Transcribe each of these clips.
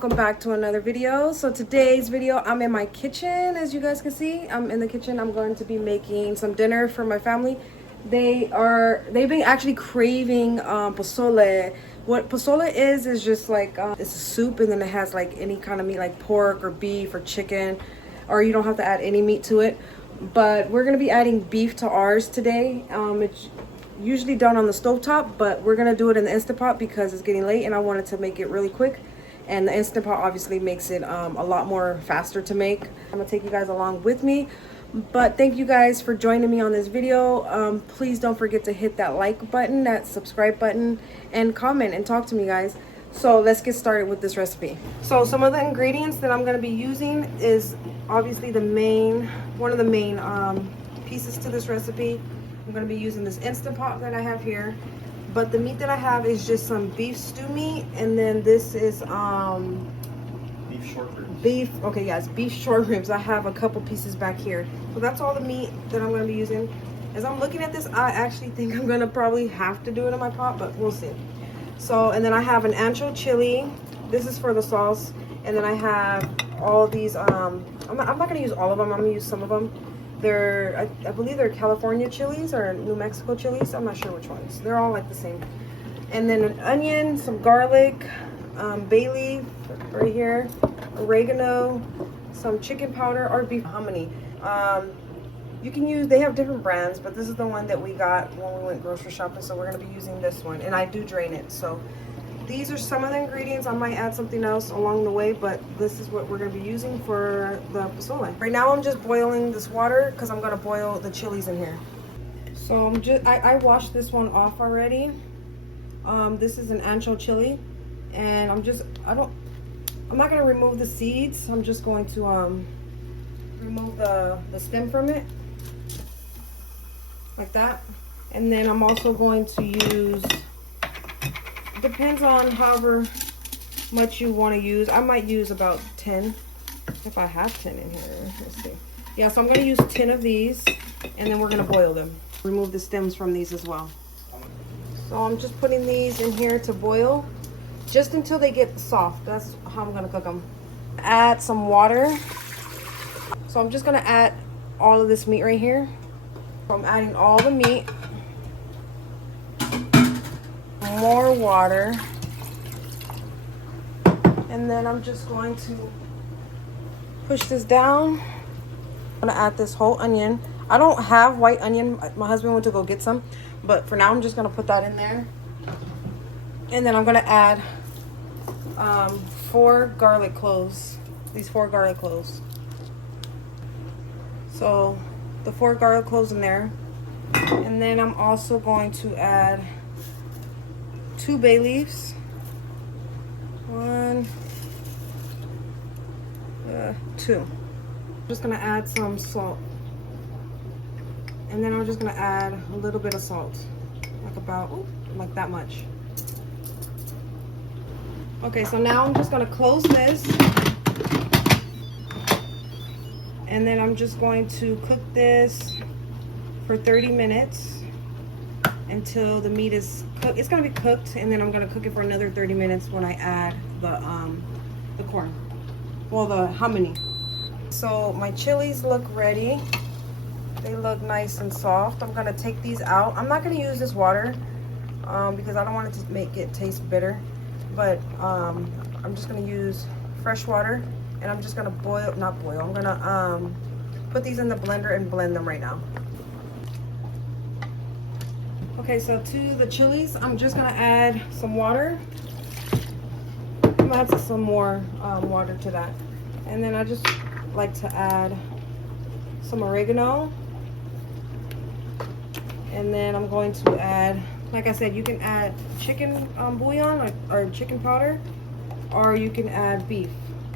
welcome back to another video. So today's video, I'm in my kitchen. As you guys can see, I'm in the kitchen. I'm going to be making some dinner for my family. They've been actually craving pozole. What pozole is just like it's a soup, and then it has like any kind of meat, like pork or beef or chicken, or you don't have to add any meat to it. But we're gonna be adding beef to ours today. It's usually done on the stovetop, but we're gonna do it in the Instant Pot because it's getting late and I wanted to make it really quick. And the Instant Pot obviously makes it a lot more faster to make. I'm gonna take you guys along with me. But thank you guys for joining me on this video. Please don't forget to hit that like button, that subscribe button, and comment and talk to me, guys. So let's get started with this recipe. So some of the ingredients that I'm gonna be using is obviously one of the main pieces to this recipe. I'm going to be using this Instant Pot that I have here, but the meat that I have is just some beef stew meat, and then this is beef short ribs. Beef short ribs. I have a couple pieces back here, so that's all the meat that I'm going to be using. As I'm looking at this, I actually think I'm going to probably have to do it in my pot, but we'll see. So, and then I have an ancho chili. This is for the sauce, and then I have all these I'm not going to use all of them. I'm going to use some of them. I believe they're California chilies or New Mexico chilies. I'm not sure which ones. They're all like the same. And then an onion, some garlic, bay leaf right here, oregano, some chicken powder or beef hominy. You can use, they have different brands, but this is the one that we got when we went grocery shopping, so we're going to be using this one, and I do drain it. So these are some of the ingredients. I might add something else along the way, but this is what we're going to be using for the pozole. Right now I'm just boiling this water because I'm going to boil the chilies in here. So I washed this one off already. This is an ancho chili, and I'm not going to remove the seeds. I'm just going to remove the stem from it like that. And then I'm also going to use, depends on however much you want to use. I might use about 10 if I have 10 in here. Let's see. Yeah, so I'm going to use 10 of these, and then we're going to boil them. Remove the stems from these as well. So I'm just putting these in here to boil just until they get soft. That's how I'm going to cook them. Add some water. So I'm just going to add all of this meat right here. So I'm adding all the meat. More water, and then I'm just going to push this down. I'm gonna add this whole onion. I don't have white onion. My husband went to go get some, but for now I'm just gonna put that in there. And then I'm gonna add 4 garlic cloves. These 4 garlic cloves. So the 4 garlic cloves in there, and then I'm also going to add 2 bay leaves, 2. I'm just gonna add some salt, and then I'm just gonna add a little bit of salt, like that much. Okay, so now I'm just gonna close this, and then I'm just going to cook this for 30 minutes until the meat is cooked. It's gonna be cooked, and then I'm gonna cook it for another 30 minutes when I add the corn, well, the hominy. So my chilies look ready. They look nice and soft. I'm gonna take these out. I'm not gonna use this water because I don't want it to make it taste bitter, but I'm just gonna use fresh water, and I'm just gonna I'm gonna put these in the blender and blend them right now. Okay, so to the chilies, I'm just gonna add some water. I'm gonna add some more water to that. And then I just like to add some oregano. And then I'm going to add, like I said, you can add chicken bouillon or chicken powder, or you can add beef.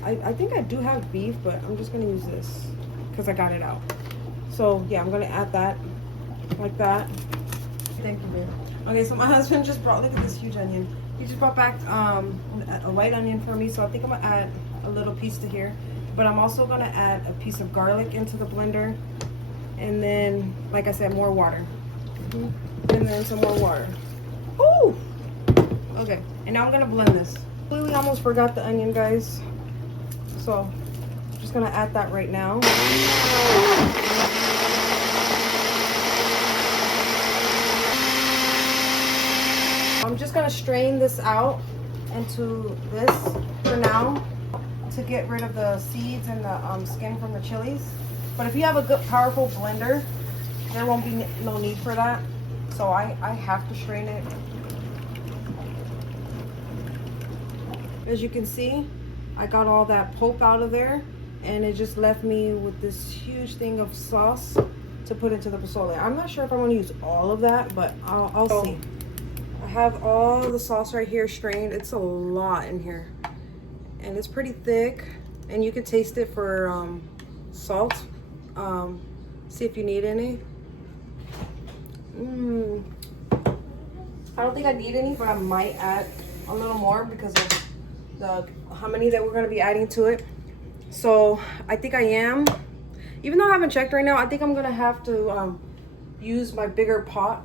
I think I do have beef, but I'm just gonna use this because I got it out. So yeah, I'm gonna add that like that. Thank you, babe. Okay, so my husband just brought, look at this huge onion. He just brought back a white onion for me, so I think I'm gonna add a little piece to here. But I'm also gonna add a piece of garlic into the blender, and then, like I said, more water. And then some more water. Ooh! Okay, and now I'm gonna blend this. Completely almost forgot the onion, guys. So I'm just gonna add that right now. I'm just gonna strain this out into this for now to get rid of the seeds and the skin from the chilies. But if you have a good powerful blender, there won't be no need for that. So I have to strain it. As you can see, I got all that pulp out of there, and it just left me with this huge thing of sauce to put into the pozole. I'm not sure if I'm gonna use all of that, but I'll see. I have all the sauce right here strained. It's a lot in here, and it's pretty thick, and you can taste it for salt. See if you need any. I don't think I need any, but I might add a little more because of the hominy that we're going to be adding to it. So I think I am, even though I haven't checked right now, I think I'm going to have to use my bigger pot.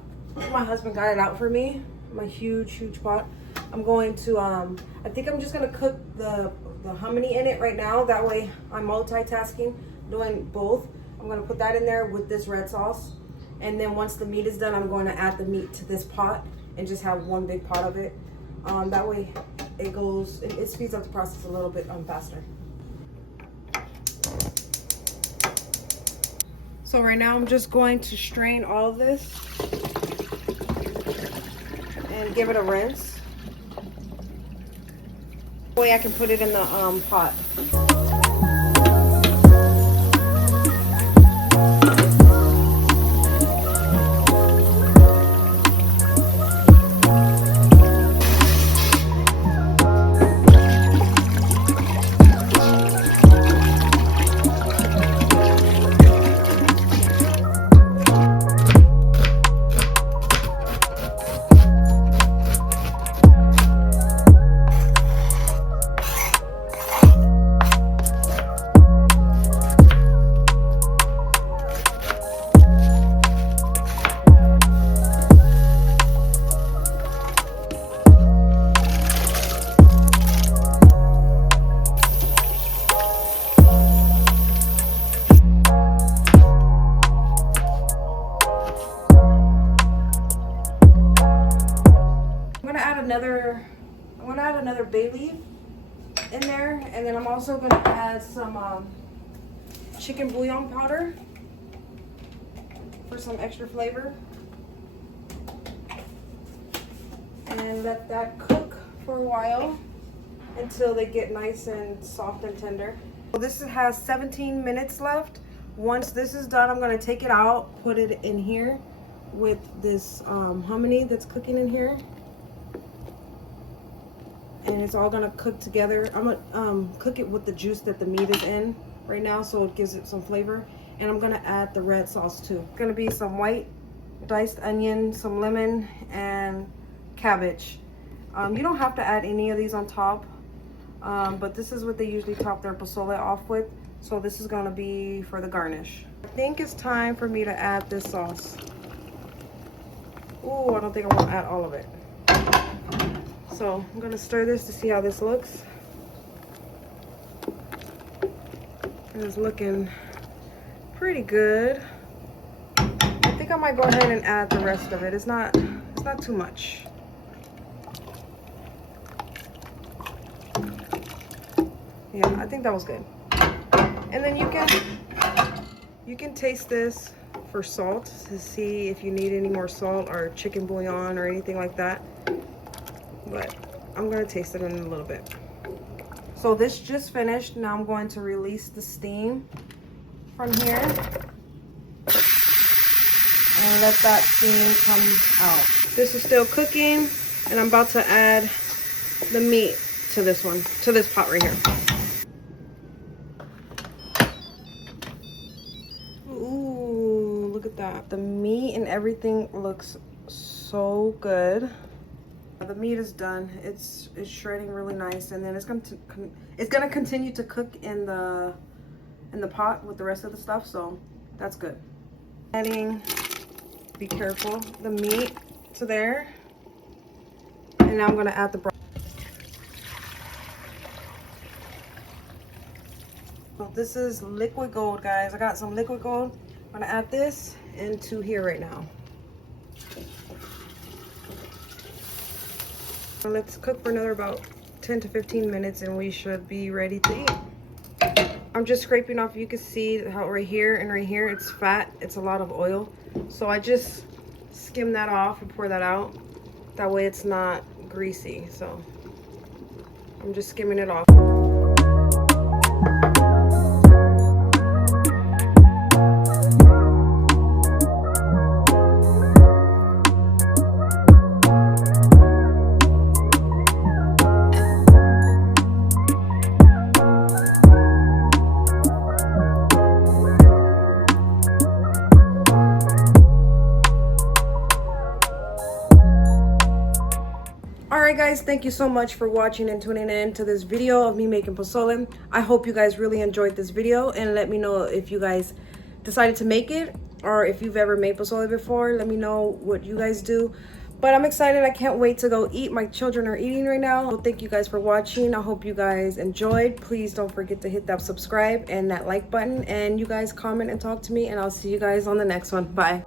My husband got it out for me, my huge pot. I'm going to I think I'm just going to cook the hominy in it right now. That way I'm multitasking, doing both. I'm going to put that in there with this red sauce, and then once the meat is done, I'm going to add the meat to this pot and just have one big pot of it. That way it speeds up the process a little bit faster. So right now I'm just going to strain all of this and give it a rinse. That way I can put it in the pot. I'm gonna add another bay leaf in there, and then I'm also gonna add some chicken bouillon powder for some extra flavor, and let that cook for a while until they get nice and soft and tender. So this has 17 minutes left. Once this is done, I'm gonna take it out, put it in here with this hominy that's cooking in here. And it's all gonna cook together. I'm gonna cook it with the juice that the meat is in right now, so it gives it some flavor. And I'm gonna add the red sauce too. It's gonna be some white diced onion, some lemon, and cabbage. You don't have to add any of these on top, but this is what they usually top their pozole off with. So this is gonna be for the garnish. I think it's time for me to add this sauce. Ooh, I don't think I want to add all of it. So I'm gonna stir this to see how this looks. It's looking pretty good. I think I might go ahead and add the rest of it. It's not too much. Yeah, I think that was good. And then you can taste this for salt to see if you need any more salt or chicken bouillon or anything like that. But I'm gonna taste it in a little bit. So this just finished. Now I'm going to release the steam from here and let that steam come out. This is still cooking, and I'm about to add the meat to this pot right here. Ooh, look at that. The meat and everything looks so good. The meat is done. It's shredding really nice, and then it's gonna continue to cook in the pot with the rest of the stuff, so that's good. Adding, be careful, the meat to there, and now I'm gonna add the broth. this is liquid gold, guys. I got some liquid gold. I'm gonna add this into here right now. So let's cook for another about 10 to 15 minutes and we should be ready to eat. I'm just scraping off. You can see how right here and right here it's fat. It's a lot of oil. So I just skim that off and pour that out. That way it's not greasy. So I'm just skimming it off. Alright guys, thank you so much for watching and tuning in to this video of me making pozole. I hope you guys really enjoyed this video, and let me know if you guys decided to make it or if you've ever made pozole before. Let me know what you guys do. But I'm excited. I can't wait to go eat. My children are eating right now. So thank you guys for watching. I hope you guys enjoyed. Please don't forget to hit that subscribe and that like button, and you guys comment and talk to me, and I'll see you guys on the next one. Bye.